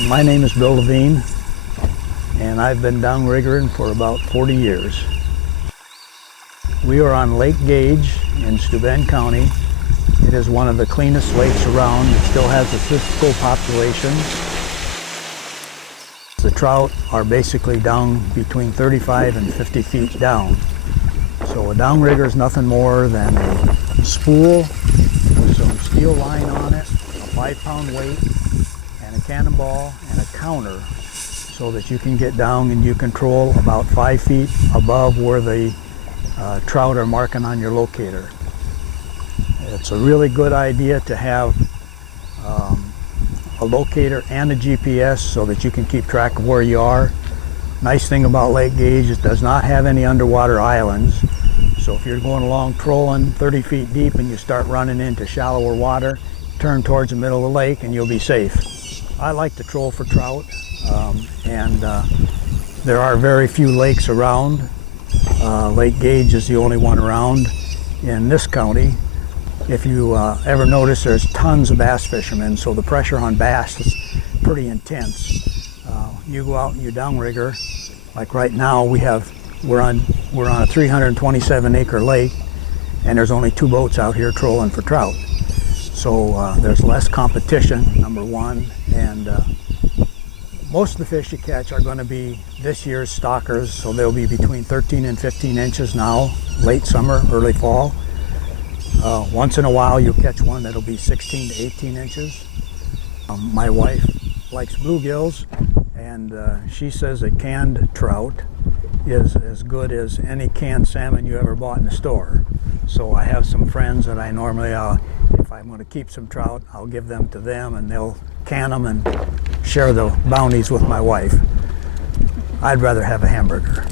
My name is Bill LaVigne, and I've been downriggering for about 40 years. We are on Lake Gage in Steuben County. It is one of the cleanest lakes around. It still has a statistical population. The trout are basically down between 35 and 50 feet down. So a downrigger is nothing more than a spool with some steel line on it, a 5-pound weight, and a cannonball and a counter so that you can get down and you control about 5 feet above where the trout are marking on your locator. It's a really good idea to have a locator and a GPS so that you can keep track of where you are. Nice thing about Lake Gage, it does not have any underwater islands. So if you're going along trolling 30 feet deep and you start running into shallower water, turn towards the middle of the lake and you'll be safe. I like to troll for trout, and there are very few lakes around. Lake Gage is the only one around in this county. If you ever notice, there's tons of bass fishermen, so the pressure on bass is pretty intense. You go out and you downrigger, like right now we're on a 327-acre lake, and there's only 2 boats out here trolling for trout. So there's less competition, number one, and most of the fish you catch are going to be this year's stockers, so they'll be between 13 and 15 inches now, late summer, early fall. Once in a while you'll catch one that'll be 16 to 18 inches. My wife likes bluegills, and she says a canned trout is as good as any canned salmon you ever bought in the store. So I have some friends that I normally, if I'm going to keep some trout, I'll give them to them and they'll can them and share the bounties with my wife. I'd rather have a hamburger.